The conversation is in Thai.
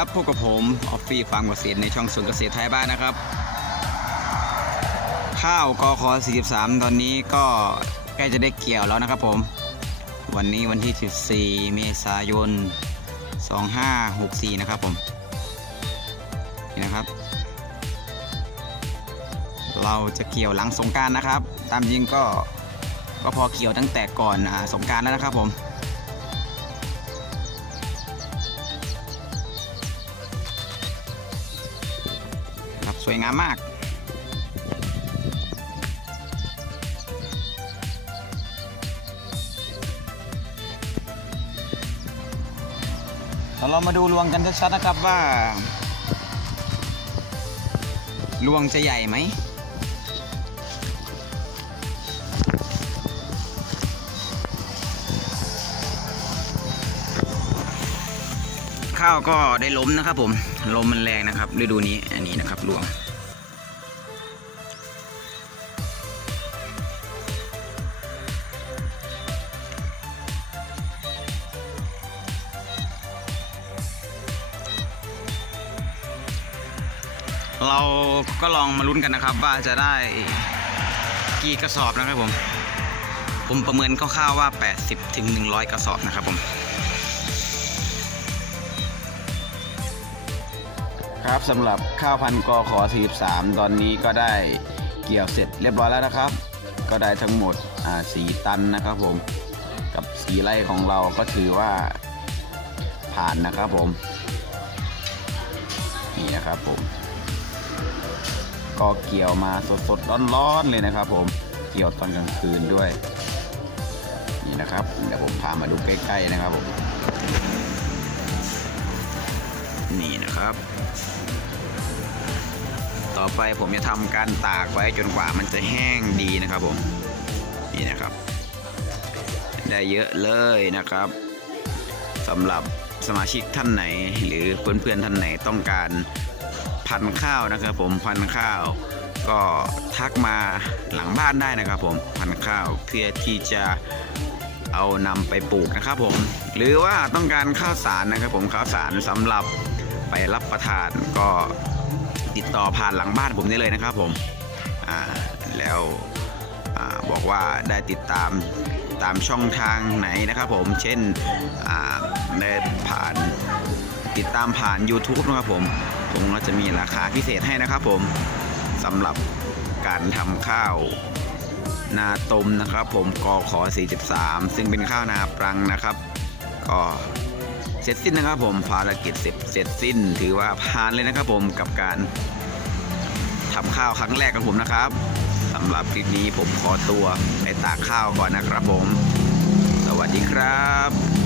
ับพบกับผมออฟฟี่ฟาร์มเกษตรในช่องสวนเกษตรไทยบ้านนะครับ ข้าวกค43 ตอนนี้ก็ใกล้จะได้เกี่ยวแล้วนะครับผม วันนี้วันที่ 14 เมษายน 2564 นะครับผม นี่นะครับ เราจะเกี่ยวหลังสงการนะครับ ตามจริงก็ก็พอเกี่ยวตั้งแต่ก่อนอสงการแล้วนะครับผม วยงามมาก เรามาดูรวงกันชัดๆนะครับว่ารวงจะใหญ่ไหมข้าวก็ได้ล้มนะครับผมลมมันแรงนะครับฤดูนี้อันนี้นะครับรวง เราก็ลองมาลุ้นกันนะครับ ว่าจะได้กี่กระสอบนะครับผม ผมประเมินคร่าวๆว่า 80ถึง100กระสอบนะครับผม ครับสำหรับข้าวพันธุ์กขอ 43 ตอนนี้ก็ได้เกี่ยวเสร็จเรียบร้อยแล้วนะครับ ก็ได้ทั้งหมดอ่า4ตันนะครับผม กับสีไร่ของเราก็ถือว่าผ่านนะครับผม นี่นะครับผม ก็เกี่ยวมาสดๆร้อนๆเลยนะครับ ผมเกี่ยวตอนกลางคืนด้วย นี่นะครับเดี๋ยวผมพามาดูใกล้ๆนะครับผมนี่นะครับ ต่อไปผมจะทำการตากไว้จนกว่ามันจะแห้งดีนะครับผมนี่นะครับ ได้เยอะเลยนะครับสำหรับสมาชิกท่านไหน หรือเพื่อนๆท่านไหนต้องการ พันธุ์ข้าวนะครับ ผมพันธุ์ข้าว ก็ทักมาหลังบ้านได้นะครับ ผมพันธุ์ข้าวเพื่อที่จะเอานำไปปลูกนะครับ ผม หรือว่าต้องการข้าวสารนะครับ ผมข้าวสารสำหรับไปรับประทานก็ติดต่อผ่านหลังบ้านผมได้เลยนะครับ ผมอ่าแล้วอบอกว่าได้ติดตามตามช่องทางไหนนะครับผม เช่นได้ผ่านติดตามผ่าน YouTube นะครับผม ผมก็จะมีราคาพิเศษให้นะครับผมสำหรับการทำข้าวนาตมนะครับ ผมกอขอ 43 ซึ่งเป็นข้าวนาปรังนะครับ ก็เสร็จสิ้นนะครับ ผมภารกิจเสร็จเสร็จสิ้น ถือว่าผ่านเลยนะครับ ผมกับการทำข้าวครั้งแรกของผมนะครับสำหรับคลิปนี้ผมขอตัวไปตากข้าวก่อนนะครับ ผม สวัสดีครับ